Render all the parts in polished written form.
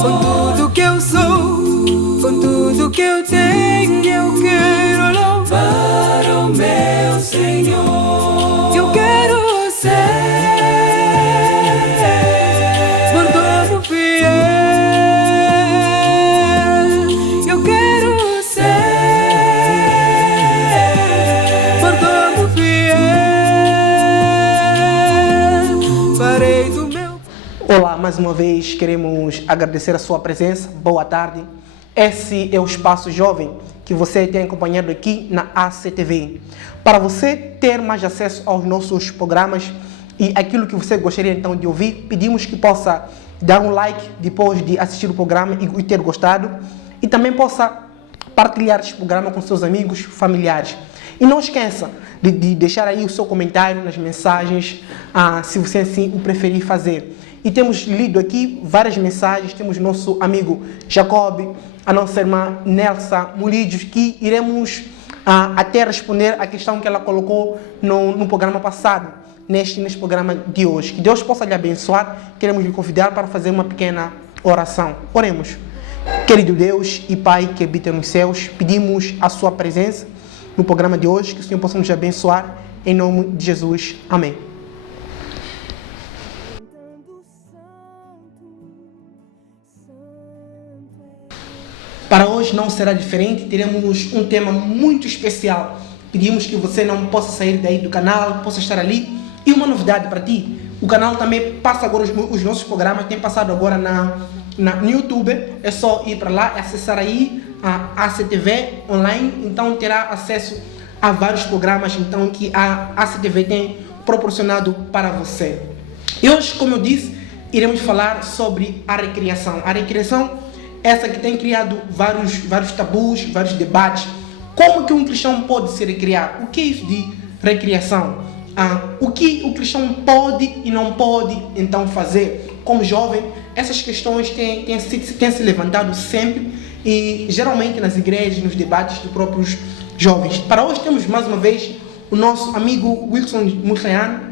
Com tudo que eu sou, com tudo que eu tenho, eu quero louvar o meu Senhor. Eu quero ser mordomo fiel. Eu quero ser mordomo fiel. Farei do meu. Olá, mais uma vez queremos agradecer a sua presença. Boa tarde. Esse é o Espaço Jovem que você tem acompanhado aqui na ACTV. Para você ter mais acesso aos nossos programas e aquilo que você gostaria então de ouvir, pedimos que possa dar um like depois de assistir o programa e ter gostado, e também possa partilhar este programa com seus amigos, familiares. E não esqueça de deixar aí o seu comentário nas mensagens, se você assim o preferir fazer. E temos lido aqui várias mensagens. Temos nosso amigo Jacob, a nossa irmã Nelsa Mulidios, que iremos até responder a questão que ela colocou no programa passado, neste programa de hoje. Que Deus possa lhe abençoar. Queremos lhe convidar para fazer uma pequena oração. Oremos. Querido Deus e Pai que habita nos céus, pedimos a sua presença no programa de hoje, que o Senhor possa nos abençoar, em nome de Jesus. Amém. Para hoje não será diferente, teremos um tema muito especial. Pedimos que você não possa sair daí do canal, possa estar ali. E uma novidade para ti, o canal também passa agora os nossos programas, tem passado agora no YouTube. É só ir para lá e acessar aí a ACTV online, então terá acesso a vários programas então, que a ACTV tem proporcionado para você. E hoje, como eu disse, iremos falar sobre a recriação. A recriação, essa que tem criado vários tabus, vários debates. Como que um cristão pode se recriar? O que é isso de recriação? O que o cristão pode e não pode então fazer? Como jovem, essas questões têm se levantado sempre e geralmente nas igrejas, nos debates dos próprios jovens. Para hoje temos mais uma vez o nosso amigo Wilson Muchayano,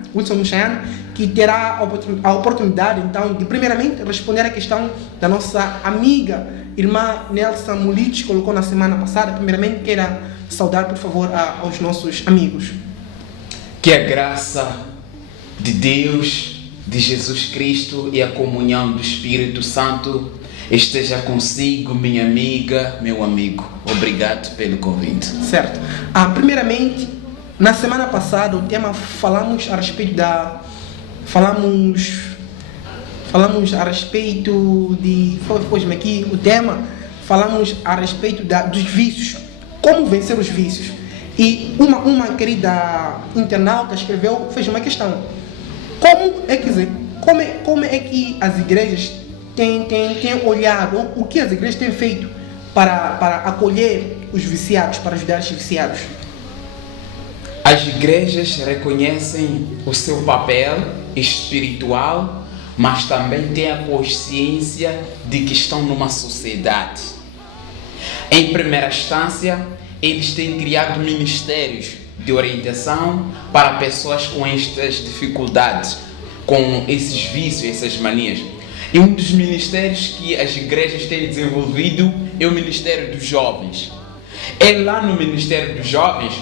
que terá a oportunidade então de primeiramente responder a questão da nossa amiga irmã Nelsa Mulidios, que colocou na semana passada. Primeiramente queira saudar, por favor, aos nossos amigos. Que a graça de Deus, de Jesus Cristo e a comunhão do Espírito Santo esteja consigo, minha amiga, meu amigo. Obrigado pelo convite. Certo. Primeiramente, na semana passada, o tema falamos a respeito de... Depois-me aqui, o tema, falamos a respeito dos vícios. Como vencer os vícios. E uma querida internauta fez uma questão. Como é que as igrejas têm olhado, o que as igrejas têm feito para acolher os viciados, para ajudar os viciados? As igrejas reconhecem o seu papel espiritual, mas também têm a consciência de que estão numa sociedade. Em primeira instância, eles têm criado ministérios de orientação para pessoas com estas dificuldades, com esses vícios, essas manias. E um dos ministérios que as igrejas têm desenvolvido é o Ministério dos Jovens. É lá no Ministério dos Jovens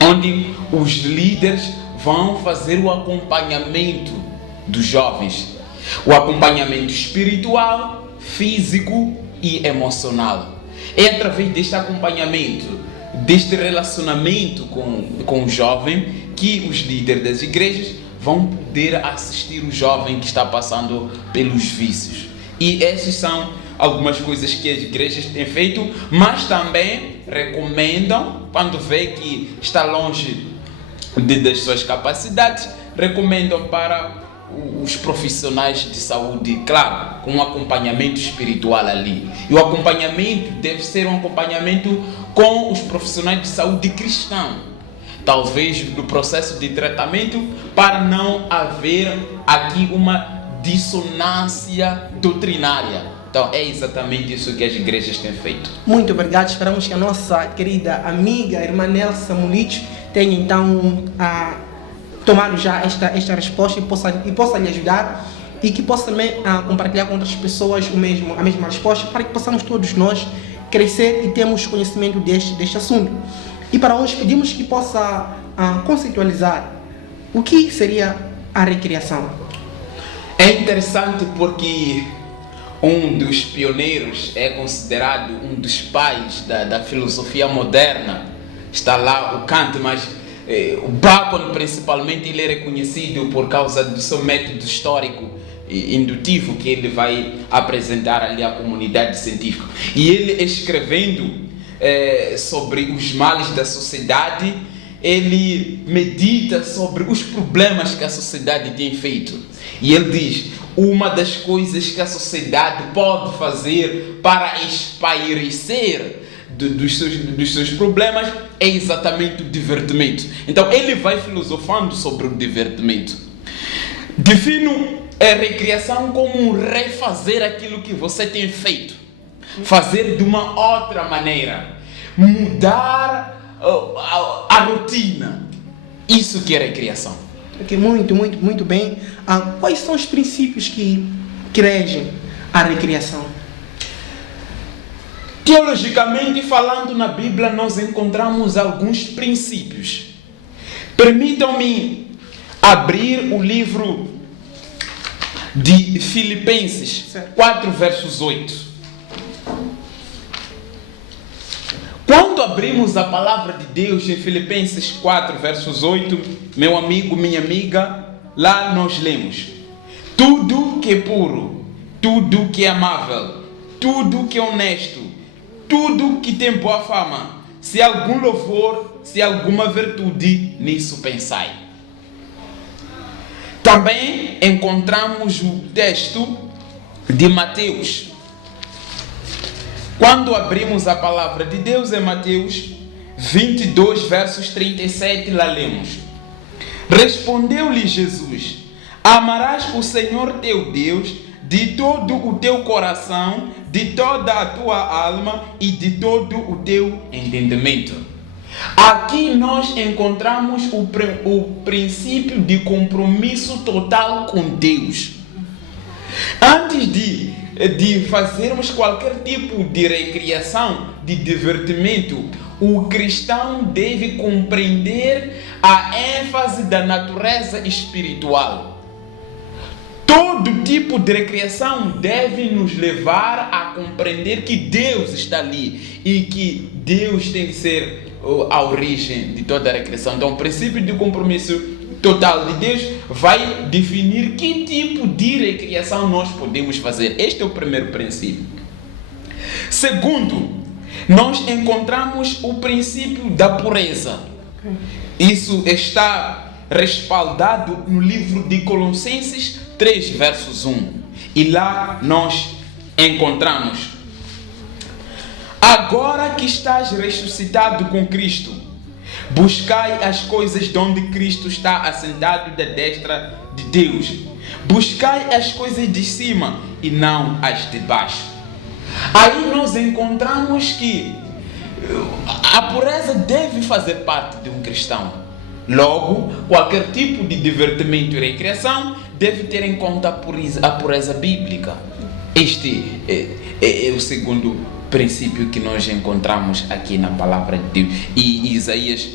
onde os líderes vão fazer o acompanhamento dos jovens. O acompanhamento espiritual, físico e emocional. É através deste acompanhamento, deste relacionamento com o jovem, que os líderes das igrejas vão poder assistir o jovem que está passando pelos vícios. E essas são algumas coisas que as igrejas têm feito, mas também recomendam, quando vê que está longe das suas capacidades, recomendam para os profissionais de saúde, claro, com um acompanhamento espiritual ali. E o acompanhamento deve ser um acompanhamento com os profissionais de saúde cristão, talvez no processo de tratamento, para não haver aqui uma dissonância doutrinária. Então é exatamente isso que as igrejas têm feito. Muito obrigado. Esperamos que a nossa querida amiga, a irmã Nelsa Mulidios, tenha então tomado já esta resposta e possa lhe ajudar. e que possa também compartilhar com outras pessoas a mesma resposta, para que possamos todos nós crescer e termos conhecimento deste assunto. E para hoje pedimos que possa conceitualizar o que seria a recriação. É interessante porque um dos pioneiros é considerado um dos pais da filosofia moderna. Está lá o Kant, mas o Bacon principalmente ele é reconhecido por causa do seu método histórico indutivo que ele vai apresentar ali à comunidade científica. E ele escrevendo sobre os males da sociedade, ele medita sobre os problemas que a sociedade tem feito. E ele diz: uma das coisas que a sociedade pode fazer para espairecer dos seus problemas é exatamente o divertimento. Então ele vai filosofando sobre o divertimento. Defino a recriação como refazer aquilo que você tem feito, fazer de uma outra maneira, mudar a rotina. Isso que é recriação. Okay, muito bem. Quais são os princípios que regem a recriação? Teologicamente falando, na Bíblia nós encontramos alguns princípios. Permitam-me abrir o livro de Filipenses 4, versos 8. Quando abrimos a palavra de Deus em Filipenses 4, versos 8, meu amigo, minha amiga, lá nós lemos: tudo que é puro, tudo que é amável, tudo que é honesto, tudo que tem boa fama, se algum louvor, se alguma virtude, nisso pensai. Também encontramos o texto de Mateus. Quando abrimos a palavra de Deus em Mateus 22, versos 37, lá lemos: respondeu-lhe Jesus: amarás o Senhor teu Deus de todo o teu coração, de toda a tua alma e de todo o teu entendimento. Aqui nós encontramos o princípio de compromisso total com Deus. Antes de fazermos qualquer tipo de recriação, de divertimento, o cristão deve compreender a ênfase da natureza espiritual. Todo tipo de recriação deve nos levar a compreender que Deus está ali e que Deus tem que ser a origem de toda a recriação. Então, o princípio de compromisso total de Deus vai definir que tipo de recriação nós podemos fazer. Este é o primeiro princípio. Segundo, nós encontramos o princípio da pureza. Isso está respaldado no livro de Colossenses 3, versos 1. E lá nós encontramos: agora que estás ressuscitado com Cristo, buscai as coisas de onde Cristo está assentado da destra de Deus. Buscai as coisas de cima e não as de baixo. Aí nós encontramos que a pureza deve fazer parte de um cristão. Logo, qualquer tipo de divertimento e recreação deve ter em conta a pureza bíblica. Este é o segundo princípio que nós encontramos aqui na palavra de Deus. E Isaías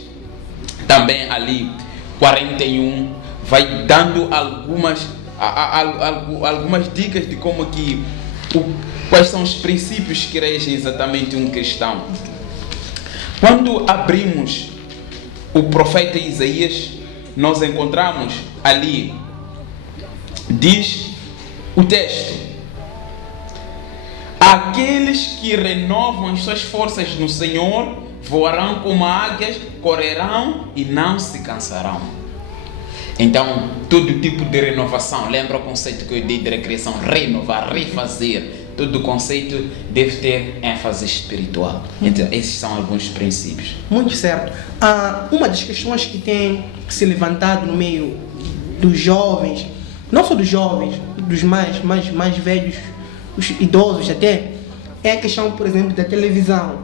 também ali 41 vai dando algumas dicas de como que quais são os princípios que regem exatamente um cristão. Quando abrimos o profeta Isaías, nós encontramos ali, diz o texto: aqueles que renovam as suas forças no Senhor voarão como águias, correrão e não se cansarão. Então, todo tipo de renovação, lembra o conceito que eu dei de recriação, renovar, refazer, todo conceito deve ter ênfase espiritual. Então, esses são alguns princípios. Muito certo. Uma das questões que tem se levantado no meio dos jovens, não só dos jovens, dos mais velhos, os idosos até, é a questão, por exemplo, da televisão.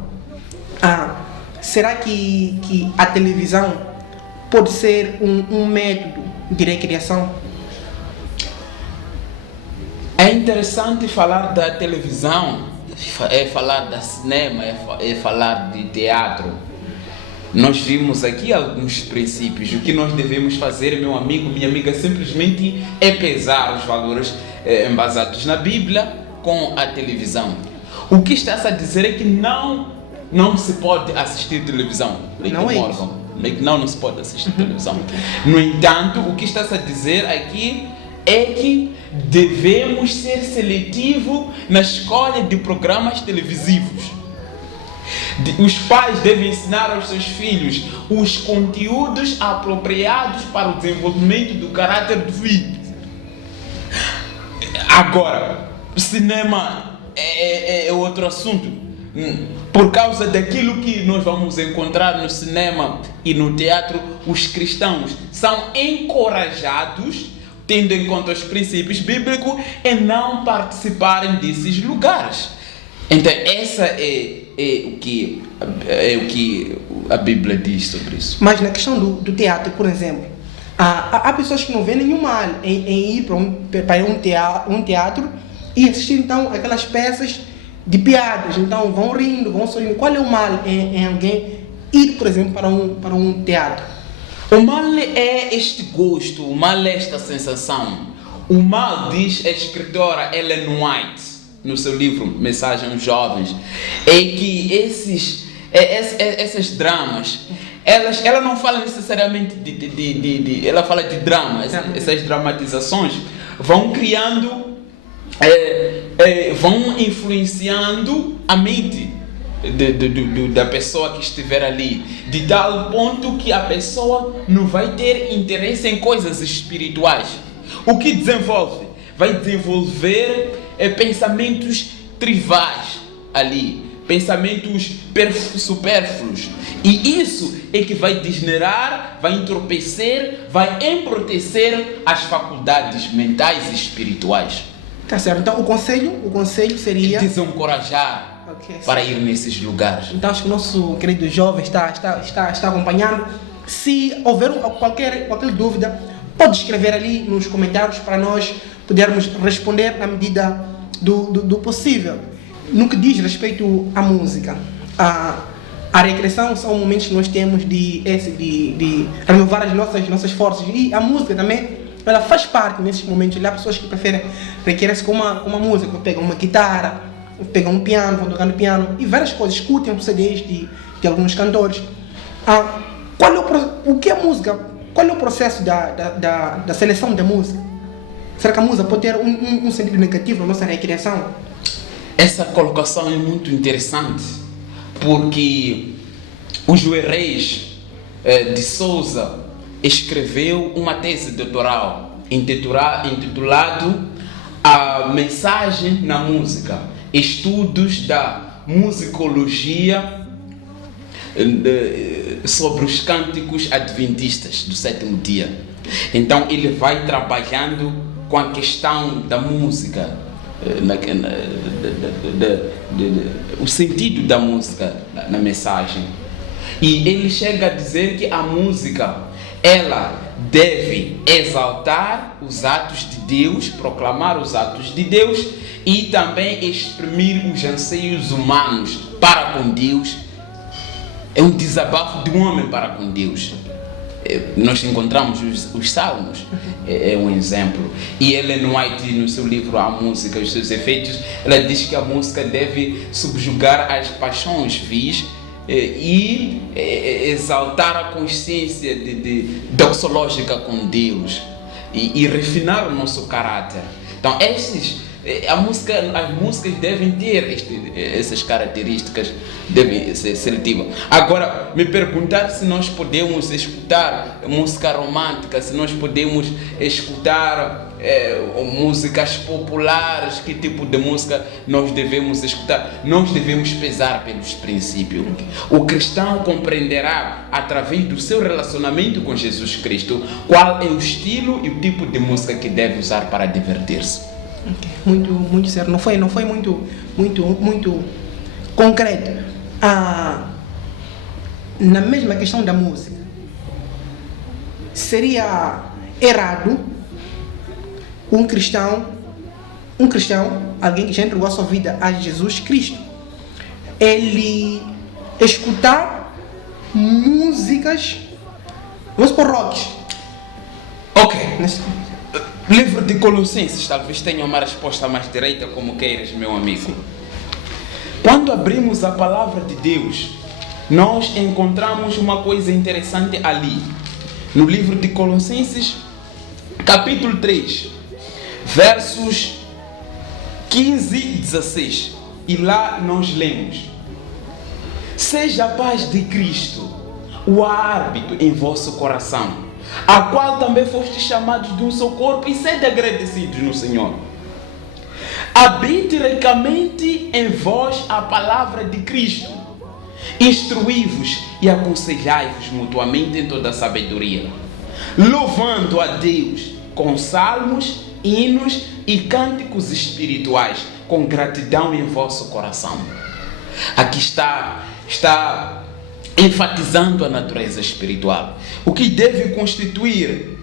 Será que a televisão pode ser um método de recriação? É interessante falar da televisão, é falar da cinema, é falar de teatro. Nós vimos aqui alguns princípios. O que nós devemos fazer, meu amigo, minha amiga, simplesmente é pesar os valores embasados na Bíblia com a televisão. O que está a dizer é que não se pode assistir televisão. Não é isso. Não se pode assistir televisão. No entanto, o que está a dizer aqui é que devemos ser seletivos na escolha de programas televisivos. Os pais devem ensinar aos seus filhos os conteúdos apropriados para o desenvolvimento do caráter do filho. Agora, cinema é outro assunto. Por causa daquilo que nós vamos encontrar no cinema e no teatro, os cristãos são encorajados, tendo em conta os princípios bíblicos, em não participarem desses lugares. Então, essa é o que a Bíblia diz sobre isso. Mas na questão do teatro, por exemplo, há pessoas que não veem nenhum mal em ir para um teatro e assistir então aquelas peças de piadas. Então vão rindo, vão sorrindo. Qual é o mal em alguém ir, por exemplo, para um teatro? O mal é este gosto, o mal é esta sensação. O mal, diz a escritora Ellen White, no seu livro Mensagem aos Jovens, é que esses dramas, ela não fala necessariamente ela fala de drama. Essas dramatizações vão criando, vão influenciando a mente da pessoa que estiver ali, de tal ponto que a pessoa não vai ter interesse em coisas espirituais. O que desenvolve? Vai desenvolver pensamentos tribais ali, pensamentos supérfluos. E isso é que vai degenerar, vai entorpecer, vai embrutecer as faculdades mentais e espirituais. Tá certo. Então o conselho seria desencorajar para ir nesses lugares. Então acho que o nosso querido jovem está acompanhando. Se houver qualquer dúvida, pode escrever ali nos comentários para nós podermos responder na medida do possível. No que diz respeito à música, a recreação são momentos que nós temos de renovar as nossas forças, e a música também ela faz parte nesses momentos. Há pessoas que preferem recrear-se com uma música, pegam uma guitarra, pegam um piano, vão tocando piano e várias coisas, escutem os CDs de alguns cantores. O que é música? Qual é o processo da seleção da música? Será que a música pode ter um sentido negativo na nossa recreação? Essa colocação é muito interessante, porque o João Reis de Souza escreveu uma tese doutoral intitulado A Mensagem na Música, Estudos da Musicologia sobre os cânticos adventistas do sétimo dia. Então ele vai trabalhando com a questão da música, o sentido da música na mensagem. E ele chega a dizer que a música ela deve exaltar os atos de Deus, proclamar os atos de Deus e também exprimir os anseios humanos para com Deus. É um desabafo de um homem para com Deus. Nós encontramos os salmos, é um exemplo. E Ellen White, no seu livro A Música e os seus Efeitos, ela diz que a música deve subjugar as paixões vis e exaltar a consciência doxológica com Deus e refinar o nosso caráter. Então as músicas devem ter essas características, devem ser seletivas. Agora, me perguntar se nós podemos escutar música romântica, se nós podemos escutar músicas populares, que tipo de música nós devemos escutar? Nós devemos pesar pelos princípios. O cristão compreenderá, através do seu relacionamento com Jesus Cristo, qual é o estilo e o tipo de música que deve usar para divertir-se. Okay. Muito certo. Não foi muito concreto. Na mesma questão da música, seria errado um cristão um cristão, alguém que já entregou a sua vida a Jesus Cristo, ele escutar músicas, vamos por rock. Ok. Livro de Colossenses talvez tenha uma resposta mais direita, como queiras, meu amigo. Sim. Quando abrimos a palavra de Deus, nós encontramos uma coisa interessante ali. No livro de Colossenses, capítulo 3, versos 15 e 16. E lá nós lemos: seja a paz de Cristo o árbitro em vosso coração, a qual também fostes chamados de um só corpo, e sede agradecidos no Senhor. Habite ricamente em vós a palavra de Cristo, instruí-vos e aconselhai-vos mutuamente em toda a sabedoria, louvando a Deus com salmos, hinos e cânticos espirituais, com gratidão em vosso coração. Aqui está enfatizando a natureza espiritual. O que deve constituir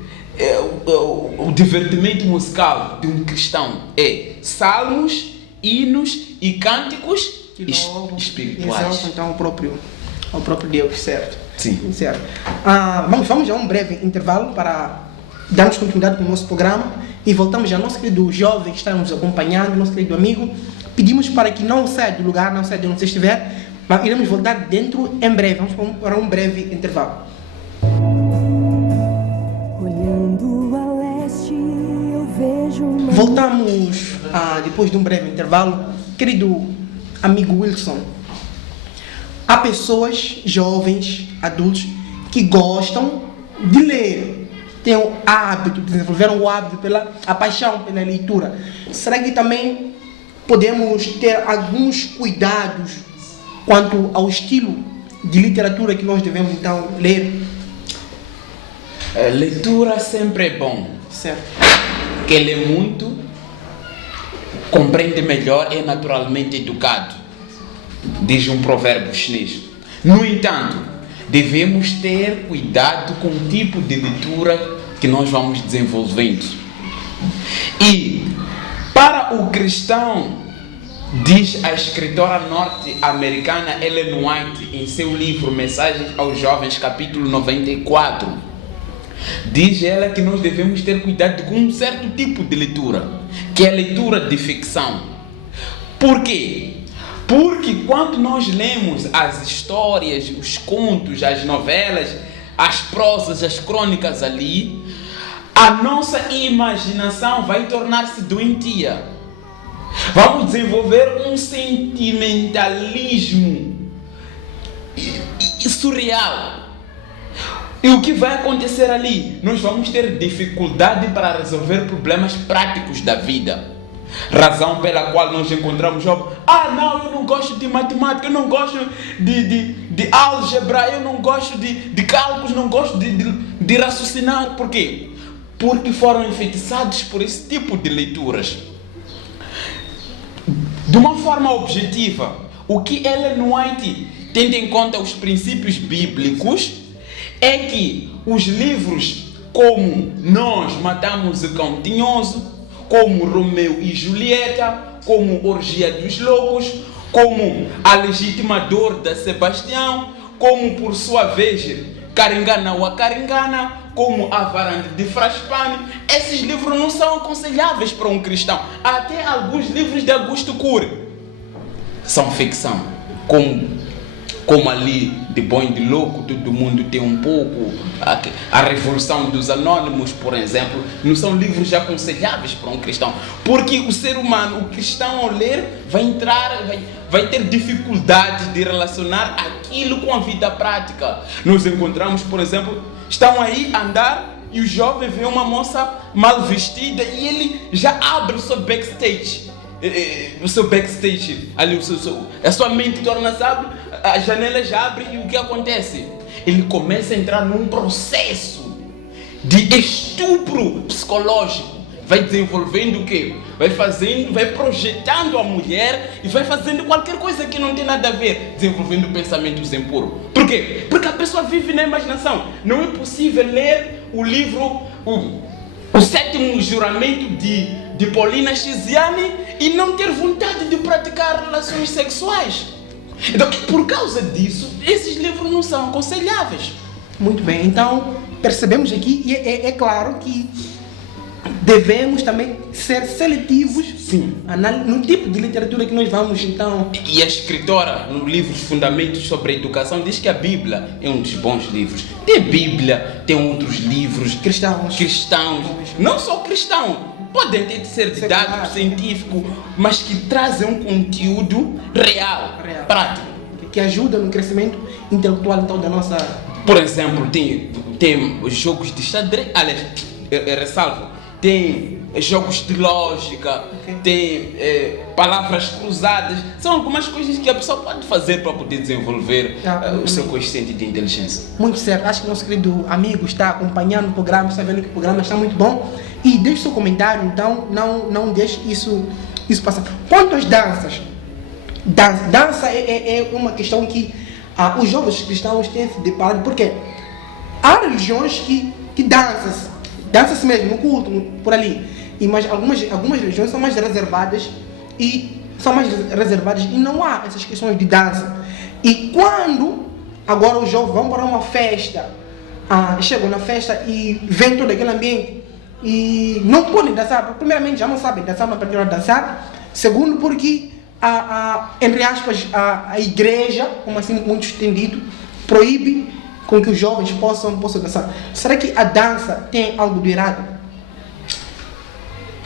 o divertimento musical de um cristão é salmos, hinos e cânticos espirituais. Exaltam então ao próprio Deus, certo? Sim. Certo. Vamos a um breve intervalo para darmos continuidade com o nosso programa e voltamos ao nosso querido jovem que está nos acompanhando, nosso querido amigo. Pedimos para que não saia do lugar, não saia de onde você estiver, mas iremos voltar dentro em breve. Vamos para um breve intervalo. Olhando a leste, eu vejo uma... Voltamos depois de um breve intervalo. Querido amigo Wilson, há pessoas, jovens, adultos, que gostam de ler, têm o hábito, desenvolveram o hábito a paixão pela leitura. Será que também podemos ter alguns cuidados quanto ao estilo de literatura que nós devemos então ler? Leitura sempre é bom. Certo. Quem lê muito compreende melhor, é naturalmente educado, diz um provérbio chinês. No entanto, devemos ter cuidado com o tipo de leitura que nós vamos desenvolvendo. E para o cristão, diz a escritora norte-americana Ellen White em seu livro Mensagens aos Jovens, capítulo 94, diz ela que nós devemos ter cuidado com um certo tipo de leitura, que é a leitura de ficção. Por quê? Porque quando nós lemos as histórias, os contos, as novelas, as prosas, as crônicas ali, a nossa imaginação vai tornar-se doentia. Vamos desenvolver um sentimentalismo surreal. E o que vai acontecer ali? Nós vamos ter dificuldade para resolver problemas práticos da vida. Razão pela qual nós encontramos jovens: não, eu não gosto de matemática, eu não gosto de álgebra, eu não gosto de cálculos, não gosto de raciocinar. Por quê? Porque foram enfeitiçados por esse tipo de leituras. De uma forma objetiva, o que Ellen White tendo em conta os princípios bíblicos é que os livros como Nós Matamos o Cão Tinhoso, como Romeu e Julieta, como Orgia dos Loucos, como A Legítima Dor de Sebastião, como por sua vez Caringana ou a Caringana, como A Varanda de Frascati, esses livros não são aconselháveis para um cristão. Até alguns livros de Augusto Cury são ficção, como ali de Bom e de Louco, todo mundo tem um pouco. A Revolução dos Anônimos, por exemplo, não são livros aconselháveis para um cristão, porque o ser humano, o cristão, ao ler, vai ter dificuldade de relacionar aquilo com a vida prática. Nós encontramos, por exemplo, estão aí a andar e o jovem vê uma moça mal vestida e ele já abre o seu backstage. Ali, a sua mente torna-se, a janela já abre e o que acontece? Ele começa a entrar num processo de estupro psicológico. Vai desenvolvendo o quê? Vai projetando a mulher e vai fazendo qualquer coisa que não tem nada a ver, desenvolvendo pensamentos impuros. Por quê? Porque a pessoa vive na imaginação. Não é possível ler o livro, o sétimo juramento de Paulina Chiziane e não ter vontade de praticar relações sexuais. Então, por causa disso, esses livros não são aconselháveis. Muito bem, então percebemos aqui, e é claro que devemos também ser seletivos. Sim. No tipo de literatura que nós vamos, então. E a escritora, no livro Fundamentos sobre a Educação, diz que a Bíblia é um dos bons livros. Tem Bíblia, tem outros livros Cristãos. Não só cristãos, podem ter de ser didático, científico, mas que trazem um conteúdo real. Prático. Que ajuda no crescimento intelectual, então, da nossa... Por exemplo, tem jogos de xadrez, aliás, eu ressalvo, tem jogos de lógica, tem palavras cruzadas, são algumas coisas que a pessoa pode fazer para poder desenvolver o seu coeficiente de inteligência. Muito certo, acho que nosso querido amigo está acompanhando o programa, está vendo que o programa está muito bom, e deixe seu comentário, então não deixe isso passar. Quanto às danças, dança é uma questão que os jovens cristãos têm se deparado, porque há religiões que dança-se mesmo no culto, por ali, mas algumas religiões são mais reservadas e não há essas questões de dança. E quando agora os jovens vão para uma festa, chegam na festa e vêm todo aquele ambiente e não podem dançar, primeiramente já não sabem dançar, não aprenderam a dançar, segundo porque entre aspas, a igreja, como assim muitos têm dito, proíbe com que os jovens possam dançar. Será que a dança tem algo de errado?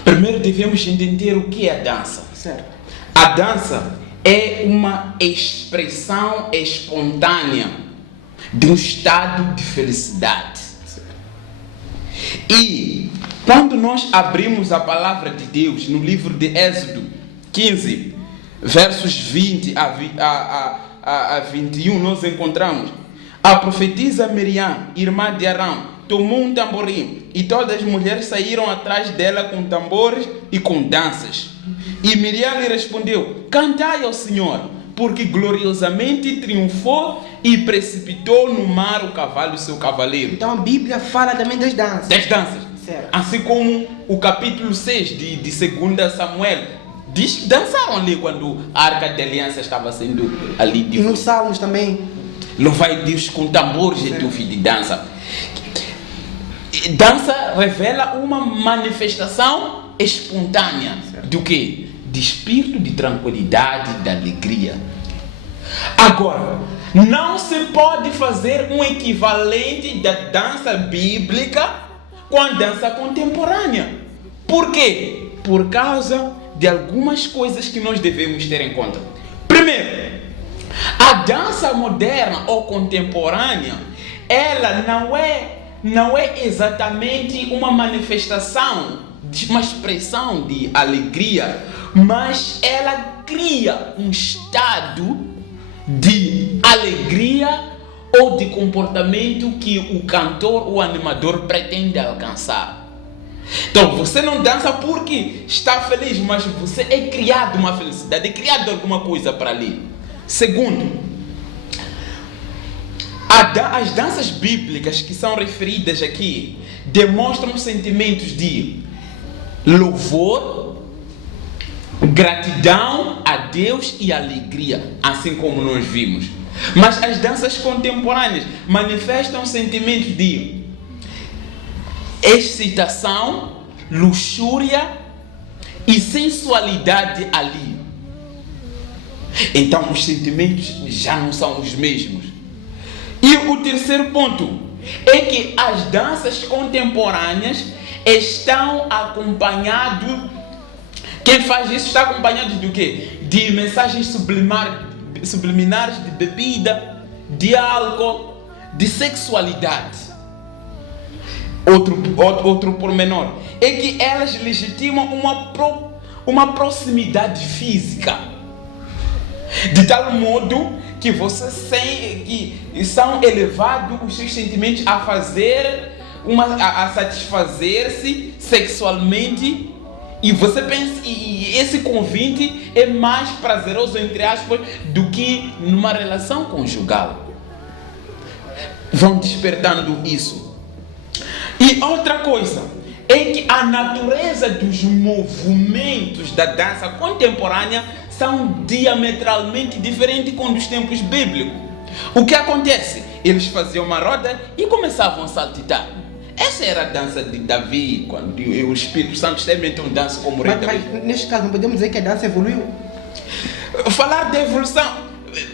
Primeiro devemos entender o que é a dança. Certo. A dança é uma expressão espontânea de um estado de felicidade. Certo. E quando nós abrimos a palavra de Deus no livro de Êxodo 15, versos 20 a 21, nós encontramos: a profetisa Miriam, irmã de Arão, tomou um tamborim e todas as mulheres saíram atrás dela com tambores e com danças. E Miriam lhe respondeu: cantai ao Senhor, porque gloriosamente triunfou e precipitou no mar o cavalo e seu cavaleiro. Então a Bíblia fala também das danças. Das danças. Certo. Assim como o capítulo 6 de 2 Samuel diz que dançaram ali quando a Arca de Aliança estava sendo ali E nos Salmos também. Louvai Deus com tambores e tufi de dança. Dança revela uma manifestação espontânea do quê? De espírito de tranquilidade, de alegria. Agora, não se pode fazer um equivalente da dança bíblica com a dança contemporânea. Por quê? Por causa de algumas coisas que nós devemos ter em conta. Primeiro, a dança moderna ou contemporânea, ela não é exatamente uma manifestação, uma expressão de alegria, mas ela cria um estado de alegria ou de comportamento que o cantor ou animador pretende alcançar. Então, você não dança porque está feliz, mas você é criado uma felicidade, é criado alguma coisa para ali. Segundo, as danças bíblicas que são referidas aqui demonstram sentimentos de louvor, gratidão a Deus e alegria, assim como nós vimos. Mas as danças contemporâneas manifestam sentimentos de excitação, luxúria e sensualidade ali. Então os sentimentos já não são os mesmos. E o terceiro ponto é que as danças contemporâneas estão acompanhadas. Quem faz isso está acompanhado do quê? De mensagens subliminares de bebida, de álcool, de sexualidade. Outro pormenor é que elas legitimam uma proximidade física, de tal modo que você sente que são elevados os seus sentimentos a satisfazer-se sexualmente, e você pensa, e esse convite é mais prazeroso, entre aspas, do que numa relação conjugal. Vão despertando isso. E outra coisa em que a natureza dos movimentos da dança contemporânea são diametralmente diferentes com os tempos bíblicos. O que acontece? Eles faziam uma roda e começavam a saltitar. Essa era a dança de Davi, quando o Espírito Santo esteve então dança como o rei Davi. Mas neste caso não podemos dizer que a dança evoluiu? Falar de evolução,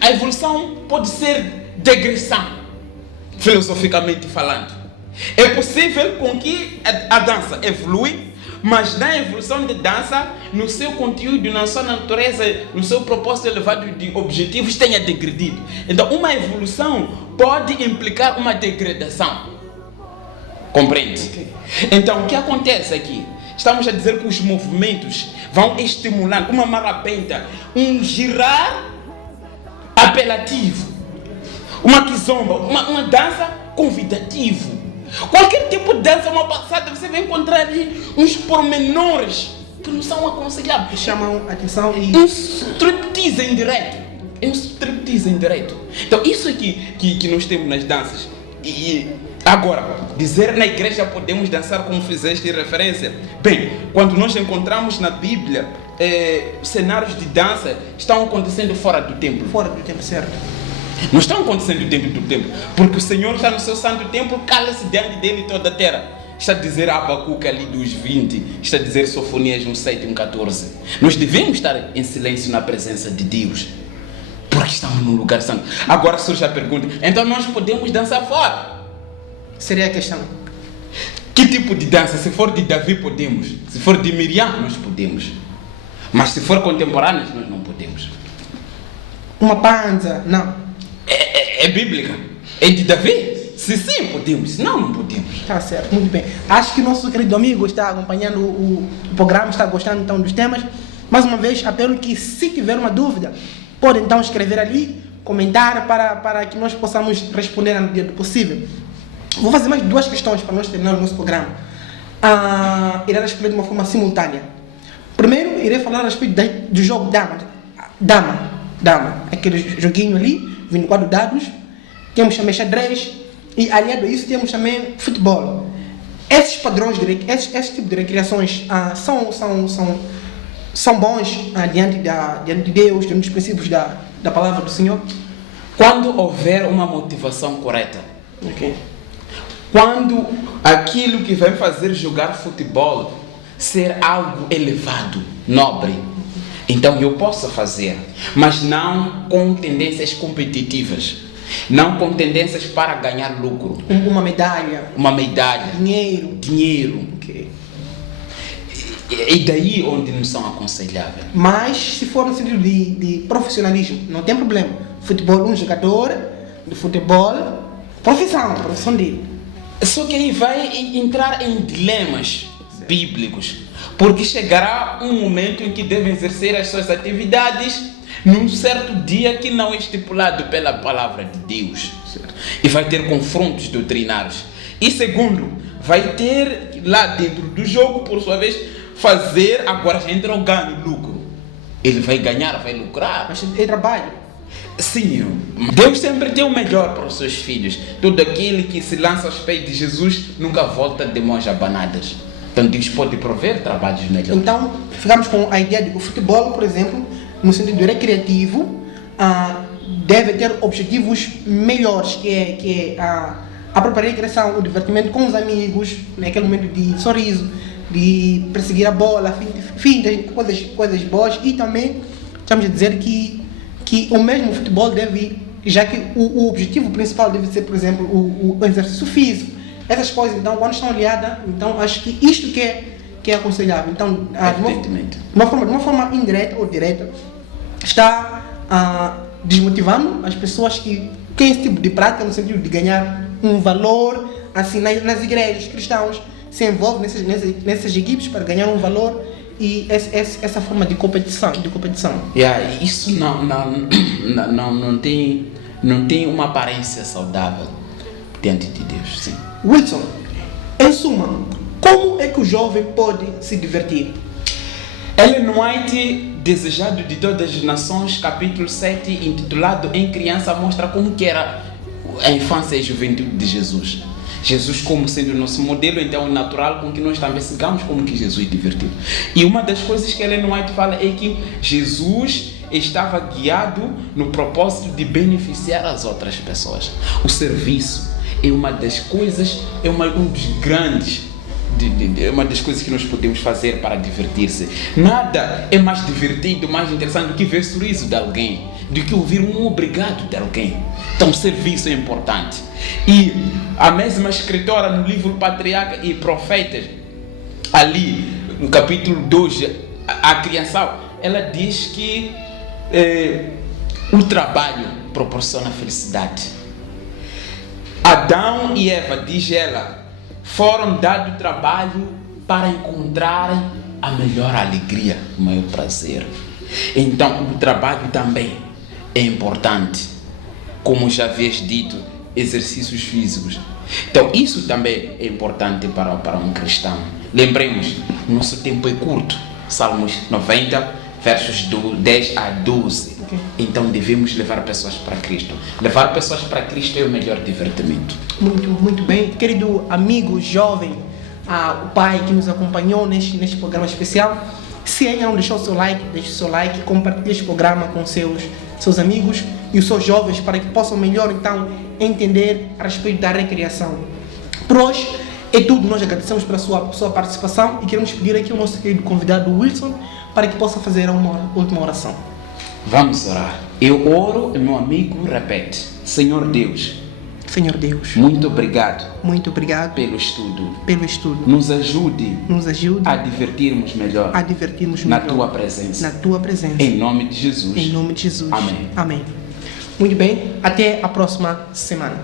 a evolução pode ser degressão, filosoficamente falando. É possível com que a dança evolui, mas na evolução de dança, no seu conteúdo, na sua natureza, no seu propósito elevado de objetivos, tenha degredido. Então, uma evolução pode implicar uma degradação. Compreende? Okay. Então, o que acontece aqui? Estamos a dizer que os movimentos vão estimulando uma marabenta, um girar apelativo, uma kizomba, uma dança convidativo. Qualquer tipo de dança, uma passada, você vai encontrar ali uns pormenores que não são aconselháveis. Que chamam a atenção e... Um striptease indireto. É um striptease indireto. Então, isso aqui que nós temos nas danças. E agora, dizer na igreja podemos dançar como fizeste referência. Bem, quando nós encontramos na Bíblia cenários de dança estão acontecendo fora do templo. Fora do tempo, certo. Não estão acontecendo dentro do templo, porque o Senhor está no seu santo templo, cala-se diante dele toda a terra. Está a dizer Abacuque ali dos 20, está a dizer Sofonias 1:7-14. Nós devemos estar em silêncio na presença de Deus, porque estamos num lugar santo. Agora surge a pergunta, então nós podemos dançar fora? Seria a questão. Que tipo de dança? Se for de Davi podemos, se for de Miriam nós podemos, mas se for contemporâneas nós não podemos. Uma panza, não. É bíblica? É de Davi? Se sim, podemos. Se não, não podemos. Tá certo, muito bem. Acho que o nosso querido amigo está acompanhando o programa, está gostando então dos temas. Mais uma vez, apelo que se tiver uma dúvida, pode então escrever ali, comentar para que nós possamos responder na medida do possível. Vou fazer mais 2 questões para nós terminar o nosso programa. Irei responder de uma forma simultânea. Primeiro, irei falar a respeito do jogo Dama. Aquele joguinho ali, 24 dados. Temos também xadrez. E aliado a isso temos também futebol. Esses padrões, esse tipo de recreações são bons diante de Deus, diante dos princípios da palavra do Senhor? Quando houver uma motivação correta. Okay. Quando aquilo que vai fazer jogar futebol ser algo elevado, nobre, então eu posso fazer, mas não com tendências competitivas, não com tendências para ganhar lucro. Uma medalha. Dinheiro. Okay. E daí onde não são aconselháveis. Mas se for no sentido de profissionalismo, não tem problema. Futebol, um jogador de futebol, profissão dele. Só que aí vai entrar em dilemas bíblicos, porque chegará um momento em que deve exercer as suas atividades num certo dia que não é estipulado pela palavra de Deus. Certo. E vai ter confrontos doutrinários. E segundo, vai ter lá dentro do jogo, por sua vez, fazer, agora entra o ganho, lucro. Ele vai ganhar, vai lucrar. Mas é trabalho. Sim, Deus sempre tem o melhor para os seus filhos. Todo aquele que se lança aos pés de Jesus nunca volta de mãos abanadas. Então Deus pode prover trabalhos melhores. Então, ficamos com a ideia de que o futebol, por exemplo, no sentido recreativo, deve ter objetivos melhores, que é a própria recreação, o divertimento com os amigos, naquele momento de sorriso, de perseguir a bola, enfim, coisas boas. E também estamos a dizer que o mesmo futebol deve, já que o objetivo principal deve ser, por exemplo, o exercício físico. Essas coisas, então, quando estão aliadas, então acho que isto que é aconselhável. Então, de uma forma indireta ou direta, está desmotivando as pessoas que têm esse tipo de prática no sentido de ganhar um valor, assim, nas igrejas cristãos se envolvem nessas equipes para ganhar um valor. E essa forma de competição. Isso não tem uma aparência saudável diante de Deus. Sim. Wilson, em suma, como é que o jovem pode se divertir? Ellen White, Desejado de Todas as Nações, capítulo 7, intitulado Em Criança, mostra como que era a infância e a juventude de Jesus. Jesus como sendo o nosso modelo, então é natural com que nós também sigamos como que Jesus é divertido. E uma das coisas que Ellen White fala é que Jesus estava guiado no propósito de beneficiar as outras pessoas. O serviço é uma das coisas, um dos grandes, uma das coisas que nós podemos fazer para divertir-se. Nada é mais divertido, mais interessante do que ver o sorriso de alguém, do que ouvir um obrigado de alguém. Então, o serviço é importante. E a mesma escritora no livro Patriarca e Profetas, ali no capítulo 2, a criança, ela diz que o trabalho proporciona felicidade. Adão e Eva, diz ela, foram dados trabalho para encontrarem a melhor alegria, o maior prazer. Então, o trabalho também é importante. Como já havias dito, exercícios físicos. Então, isso também é importante para um cristão. Lembremos, nosso tempo é curto. Salmos 90, versos 10 a 12. Okay. Então, devemos levar pessoas para Cristo. Levar pessoas para Cristo é o melhor divertimento. Muito bem. Querido amigo, jovem, o pai que nos acompanhou neste programa especial, se ainda não deixou o seu like, deixe o seu like, compartilhe este programa com seus amigos e os seus jovens para que possam melhor então entender a respeito da recriação. Por hoje é tudo. Nós agradecemos pela sua participação e queremos pedir aqui ao nosso querido convidado Wilson para que possa fazer uma última oração. Vamos orar. Eu oro e meu amigo repete: Senhor Deus, muito obrigado pelo estudo. Nos ajude a divertirmos melhor na tua presença. Em nome de Jesus. Amém. Muito bem, até a próxima semana.